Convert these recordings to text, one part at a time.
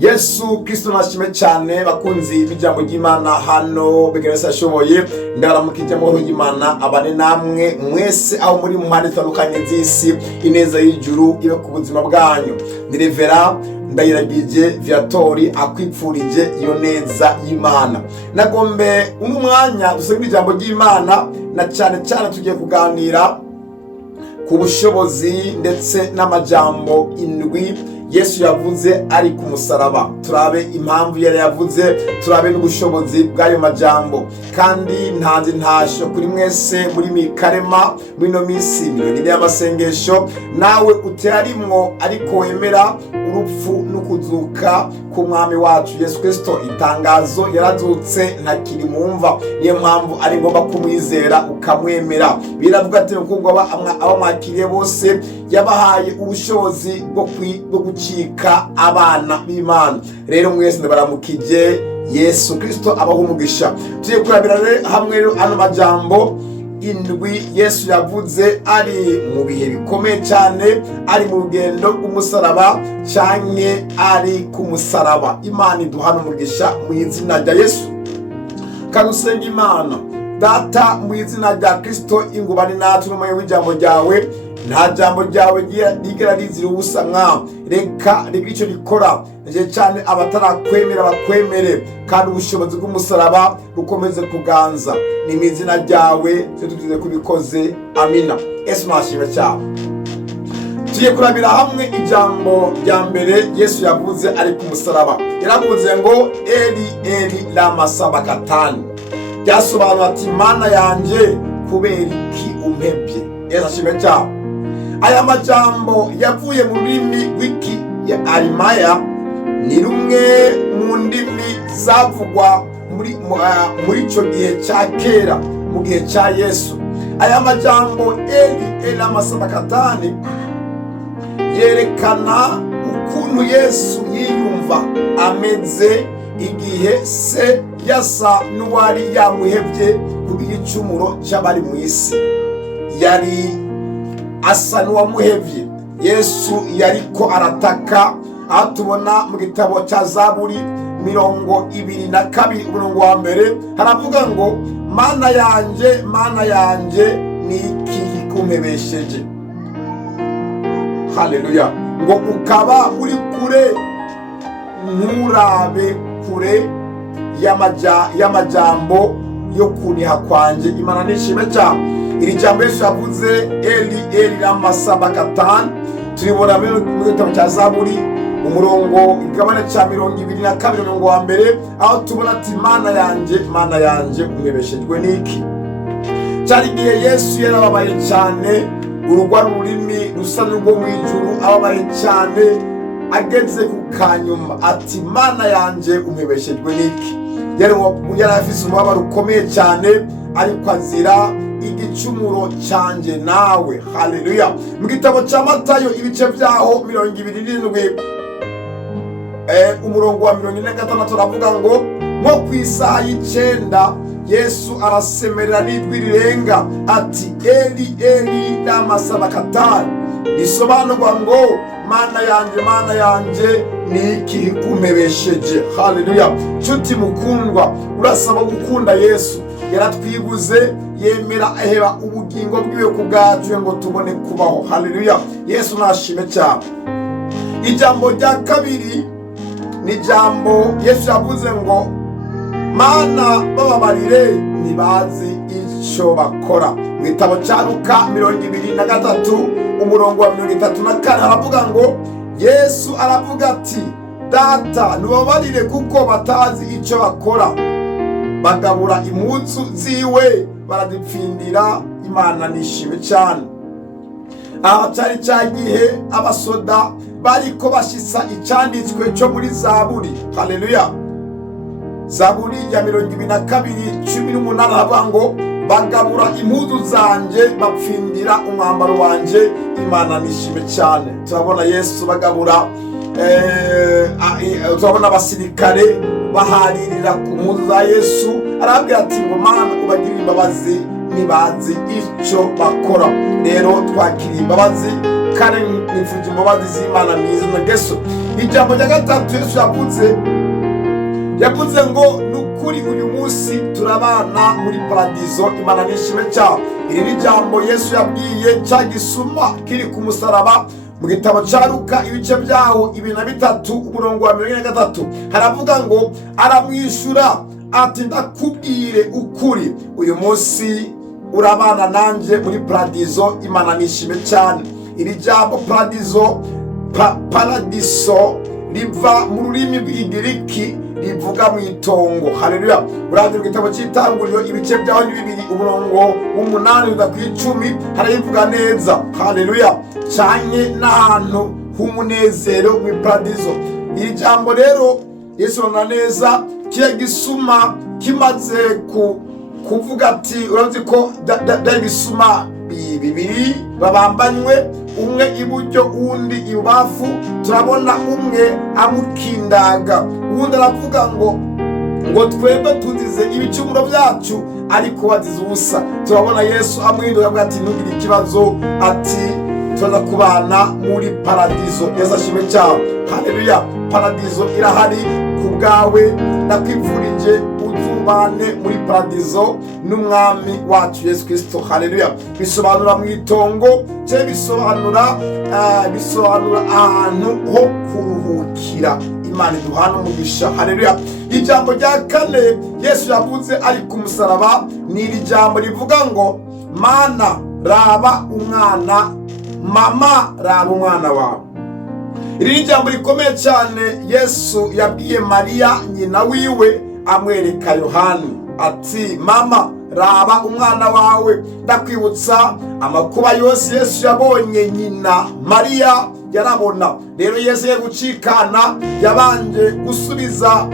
Yesu Kristo nashime cyane bakunzi b'ijambo ry'Imana hano begereza ashoboye ndaramukije mu y'Imana abane namwe mwese aho muri mu mpande zitandukanye z'isi ineza y'ijuru ibe ku buzima bwanyu. Ni Revera Ndayiragije Viatori akwipfurije iyo neza y'Imana. Nagombe umwanya dusubira ijambo ry'Imana na cyane tugiye kuganira ku bushobozi ndetse n'amajambo indwi Yesu yavuze ari ku musaraba. Turabe impamvu yari yavuze, turabe n'ubushobozi bw'ayo majambo. Kandi ntanze ntasho kuri mwese muri mikarema muri no misi miliyoni y'amasengesho, nawe utarimwo ariko wemera urupfu n'ukuzuka ku mwami wacu Yesu Kristo. Itangazo yarazutse ntakiri mumva, niyo mpamvu ari ngombwa kumwizera ukamwemera. Biravuga ati ukugwa abamwakiriye bose yabahaye ubushobozi bwo gucika abana b'Imana. Rero mwese ndabaramukije, Yesu Kristo abaho umugisha. Tugiye kurabira hamwe rero ano majambo indwi Yesu yavuze ari mu bihe bikomeye cyane, ari mu rugendo rw'umusaraba canke ari ku musaraba. Imana iduhana umugisha mu izina rya Yesu. Kagusenga Imana Data mu izina rya Kristo, ingubane natwe n'umuyobozi w'ijambo ryawe. Nta jambo ryawe rigera rizira ubusa mwa, reka icyo rikora nje cyane abatarakwemera bakwemere, kandi ubushobozi bw'umusaraba bukomeze kuganza. Ni mu izina ryawe tugize kubikoze, amina. Yesu nashimwe cyane. Tugiye kurabira hamwe ijambo rya mbere Yesu yavuze ari ku musaraba. Yaravuze ngo Eli Eli lama sabakatani, byasobanura ati Mana yanje kubera iki umpebye. Yesu ashimwe cyane. Aya majambo yavuye mu rurimi wiki ya Arimaya, ni rumwe mu ndimi zavugwa muri ico gihe cya kera, mu gihe cya Yesu. Aya majambo Eli Eli amasabakatani yerekana ukuntu Yesu yiyumva ameze igihe se yasa n'uwari yamuhebye ku bw'igicumuro cy'abari mu isi. Yari asa n'uwamuhevye. Yesu yariko arataka, aho tubona mu gitabo cya Zaburi 22 umurongo wa mbere haravuga ngo Mana yanje ni iki kikumpebesheje. Haleluya. Ngo ukaba uri kure, nturabe kure y'amajambo yo kuniha kwanje. Imana nishime cyane. Iri jambo Yesu yavuze Eli Eli lama sabakatani turibona mu gitabo cya Zaburi umurongo igabane cya 22 umurongo wa mbere, aho tubona ati Mana yanje umpebeshejwe n'iki. Cyari igihe Yesu yarababaye cyane, urugwa rurimi rusa n'urwo mu ijuru, ababaye cyane ageze ku kanyuma ati Mana yanje umpebeshejwe n'iki. Yari afise umubabaro ukomeye cyane, ariko azira igicumuro canje nawe. Haleluya. Mu gitabo cya Matayo ibice byaho 27 umurongo wa 46 aravuga ngo nko ku isaha y'icenda Yesu arasemerera n'ijwi rirenga ati Eli Eli lama sabakatani, risobanurwa ngo Mana yanje ni iki kikumpebesheje. Haleluya. Nshuti mukundwa, urasaba gukunda Yesu. Yaratwiguze, yemera aheba ubugingo bwiwe ku bwacu ngo tubone kubaho. Haleluya. Yesu nashime cyane. Ijambo rya kabiri ni jambo Yesu yavuze ngo Mana bababarire ntibazi icyo bakora. Mu gitabo cya Luka 23 umurongo wa 34 haravuga ngo Yesu aravuga ati Data nubabarire kuko batazi icyo bakora. Bagabura impunzu ziwe baradipfindira. Imana nishime cyane. Aha cyari cya gihe abasoda bariko bashitsa icyanditswe cyo muri Zaburi. Haleluya. Zaburi ya 22:18 haravuga ngo bagabura impunzu zanje bapfindira umwambaro wanje. Imana nishime cyane. Turabona Yesu bagabura, turabona abasirikare baharirira ku mpuzu za Yesu. Arabwira ati ngo Mana ubagirire imbabazi ntibazi icyo bakora. Rero twakiriye imbabazi kane nifuje imbabazi z'Imana mu izina rya Yesu. Ijambo rya gatatu Yesu yavuze ngo nukuri uyu munsi turabana muri paradizo. Imana nishime cyane. Iri ni jambo Yesu yabwiye cya gisuma kiri ku musaraba mu gitabo cya Luka ibice byaho 23 umurongo wa 43 haravuga ngo aramwishura ati ndakubwire ukuri uyu munsi urabana nanje muri paradizo. Imana nishime cyane. Iri jambo paradiso riva mu rurimi rw'Igiriki rivuga mu itongo. Haleluya. Uravye mu gitabo cy'Itanguriro ibice byaho ni 2 umurongo w'8 uza kw'icumi harayivuga neza. Haleluya. Canke n'ahantu h'umunezero mu paradizo. Iri jambo rero Yesu na neza kiye gisuma kimaze kuvuga ati urazi ko bisuma bibiri babambanywe, umwe iburyo uwundi ibubafu. Turabona umwe amukindaga, uwundi aravuga ngo twebwe tuzize ibicumuro byacu ariko wazize ubusa. Turabona Yesu amwindura avuga ati ntugire ikibazo, ati tuza kubana muri paradizo. Yesu ashimwe cyane. Haleluya. Paradizo irahari ku bwawe, ndakwifurije uzubane muri paradizo n'umwami wacu Yesu Kristo. Haleluya. Bisobanura mu itongo cye, bisobanura ahantu ho kuruhukira. Imana iduhana umugisha. Haleluya. Ijambo rya kane Yesu yavuze ari ku musaraba ni iri jambo rivuga ngo mana raba umwana, mama raba umwana wawe. Iri ni jambo rikomeye cyane Yesu yabwiye Mariya nyina wiwe amwereka Yohani ati mama raba umwana wawe. Ndakwibutsa amakuba yose Yesu yabonye nyina Mariya yarabona. Rero Yesu ye gucikana yabanje gusubiza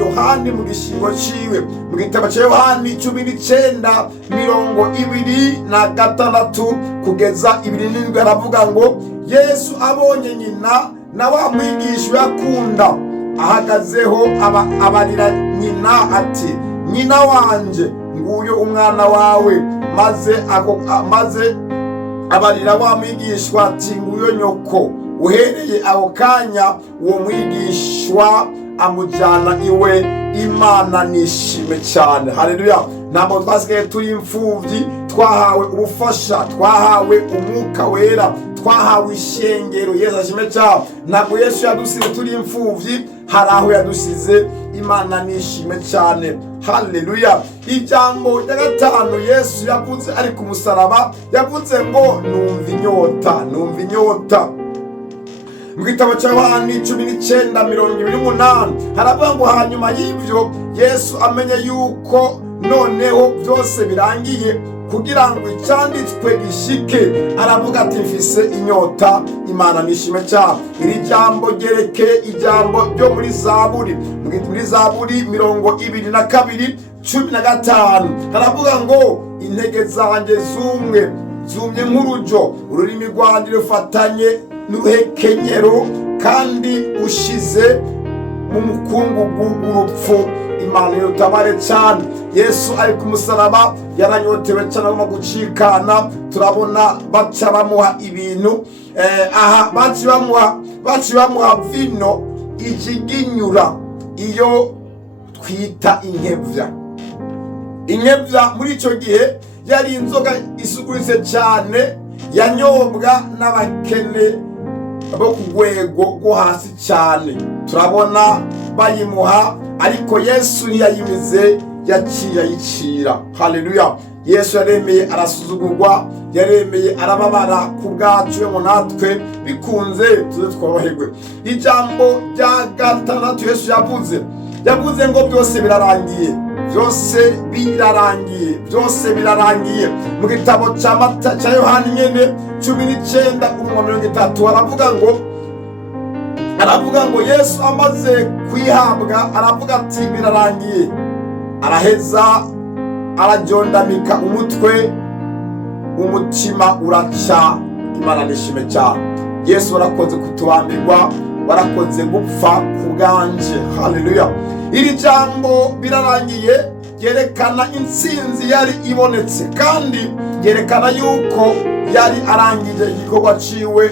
Yohani mu gishingo ciwe. Mu gitabo cya Yohani 19:26 kugeza 27 aravuga ngo Yesu abonye nyina na wa mwigisha yakunda ahagazeho abarira nyina ati nyina wanje nguyo umwana wawe, maze abarira wa mwigishwa ati nguyo nyoko. Uhereye ako kanya uwo mwigishwa amujyana iwe. Imana nishime cyane. Haleluya. Ntabwo twasigaye turi imfubyi, twahawe ubufasha, twahawe umwuka wera, twahawe ishengero. Yesu ashime cyane. Ntabwo Yesu yadusize turi imfubyi, hari aho yadusize. Imana nishime cyane. Haleluya. Ijambo rya gatanu Yesu yavuze ari ku musaraba yavuze ngo numva inyota. Mu gitabo cya Yohani 19:28 haravuga ngo hanyuma y'ibyo Yesu amenye yuko noneho byose birangiye kugira ngo icyanditswe gishike, aravuga ati mfise inyota. Imana nishime cyane. Iri jambo ryerekeye ijambo ryo muri Zaburi 22:15 haravuga ngo intege zanjye zumye nk'urujo, ururimi rwanjye rufatanye n'uruhekenyero, kandi ushize mu mukungugu w'urupfu. Imana yotabare cyane. Yesu ari ku musaraba yaranyotewe cyane agomba gucikana. Turabona baca bamuha ibintu baci bamuha vino ijiginyura, iyo twita inkevya. Muri icyo gihe yari inzoga isuguritse cyane, yanyobwa n'abakene bo ku rwego rwo hasi cyane. Turabona bayimuha, ariko Yesu ntiyayimize, yaciye ayicira. Haleluya. Yesu yaremeye arasuzugurwa, yaremeye arababara ku bwacu, ngo natwe bikunze tuze tworoherwe. Ijambo rya gatandatu Yesu yavuze ngo byose birarangiye. Mu gitabo cya Yohani nyene 19:30 aravuga ngo Yesu amaze kwihabwa aravuga ati birarangiye. Araheza arajondamika umutwe, umutima uraca. Imana nishime cyane. Yesu warakoze kutubambirwa, warakoze gupfa ku bwanje. Haleluya. Iri jambo birarangiye yerekana intsinzi yari ibonetse, kandi yerekana yuko yari arangije igikorwa ciwe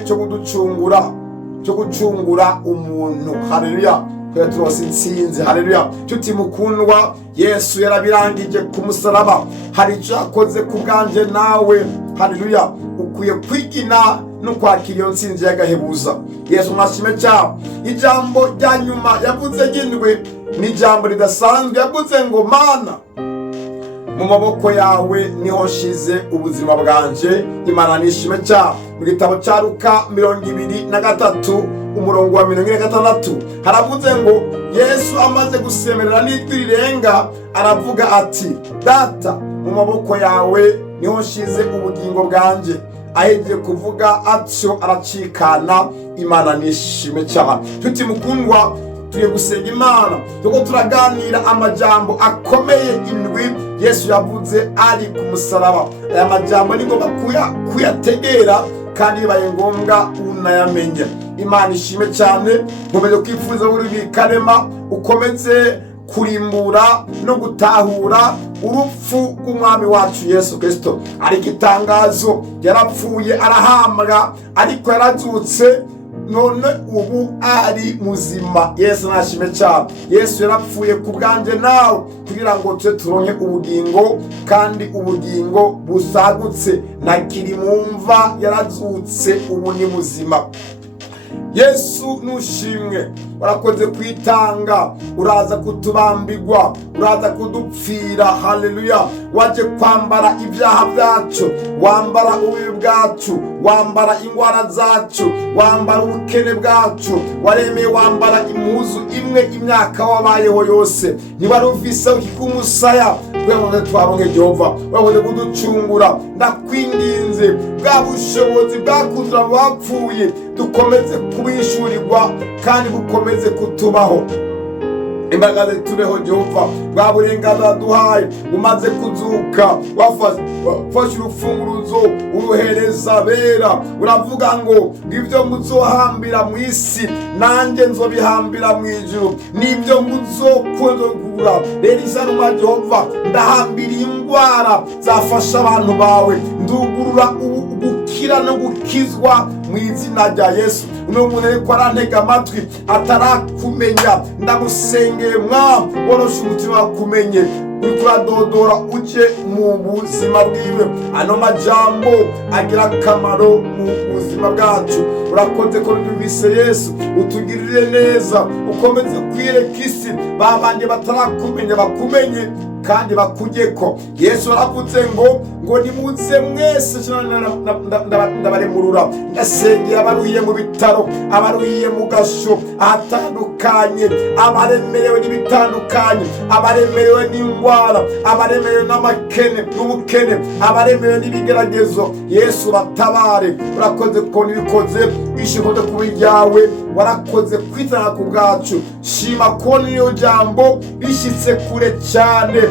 cyo gucungura umuntu. Haleluya, kubera turose intsinzi. Haleluya, nshuti mukundwa, Yesu yarabirangije ku musaraba. Hari icyo yakoze ku bwanje nawe. Haleluya, ukwiye kwigina no kwakira iyo ntsinzi y'agahebuza. Yesu mwashime cyane. Ijambo rya nyuma yavuze ry'indwi ni ijambo ridasanzwe. Yavuze ngo, Mana, mu maboko yawe niho nshize ubuzima bwanje. Imana nishime cyane. Mu gitabo cya Luka 23 umurongo wa 46 haravuze ngo, Yesu amaze gusemerera n'ijwi rirenga aravuga ati, Data, mu maboko yawe niho nshize ubugingo bwanje. Ahejeje kuvuga atyo aracikana. Imana nishime cyane. Tuti mukundwa, turiye gusenga Imana, tuko turaganira amajambo akomeye indwi Yesu yavuze ari ku musaraba. Aya majambo ni ngombwa kuyategera, kandi bibaye ngombwa unayamenye. Imana ishime cyane. Nkomeze kwifuza buri bikarema ukomeze kurimbura no gutahura urupfu rw'umwami wacu Yesu Kristo. Ariko itangazo, yarapfuye arahambwa, ariko yarazutse, none ubu ari muzima. Yesu nashime cyane. Yesu yarapfuye ku bwanje nawe, kugira ngo tuje turonke ubugingo, kandi ubugingo busagutse. Nakiri mumva yarazutse, ubu ni muzima. Yesu nushimwe, warakoze kwitanga, uraza kutubambigwa, uraza kudupfira. Haleluya, waje kwambara ibyaha byacu, wambara ububi bwacu, wambara ingwara zacu, wambara ubukene bwacu, waremeye wambara impuzu imwe imyaka wabayeho yose. Niba ruvise ukikumusaya kugira twaronke Jehova, wakoze kuducungura. Ndakwinginze, bwa bushobozi bwakuzura bapfuye dukomeze kubishurirwa, kandi bukomeze kutubaho. Imbaraga zitureho Jehova, bwa burenganzira duhaye umaze kuzuka, wafashe urufunguruzo uruhereza bera. Uravuga ngo, ibyo muzohambira mu isi nanjye nzobihambira mu ijuru, n'ibyo muzokuzura rero izaruma Jehova. Ndahambiriye indwara zafasha abantu bawe, ndugurura gukira no gukizwa mu izina rya Yesu. Uno muntu ariko arantega amatwi atarakumenya, ndagusengeye Mwami, woroshe umutima wakumenye, uriko uradodora uje mu buzima bwiwe. Ano majambo agira akamaro mu buzima bwacu. Urakoze ko numvise Yesu, utugirire neza, ukomeze kwiyereka isi babanje batarakumenya bakumenye, kandi bakujyeko. Yesu aravuze ngo nimuze mwese ndabaremurura. Ndasengera abaruhiye mu bitaro, abaruhiye mu gasho ahatandukanye, abaremerewe n'ibitandukanye, abaremerewe n'indwara, abaremerewe n'amakene n'ubukene, abaremerewe n'ibigeragezo. Yesu batabare. Urakoze ko nibikoze ishikoze kuba iryawe, warakoze kwitana ku bwacu. Shima ko niyo jambo bishitse kure cyane.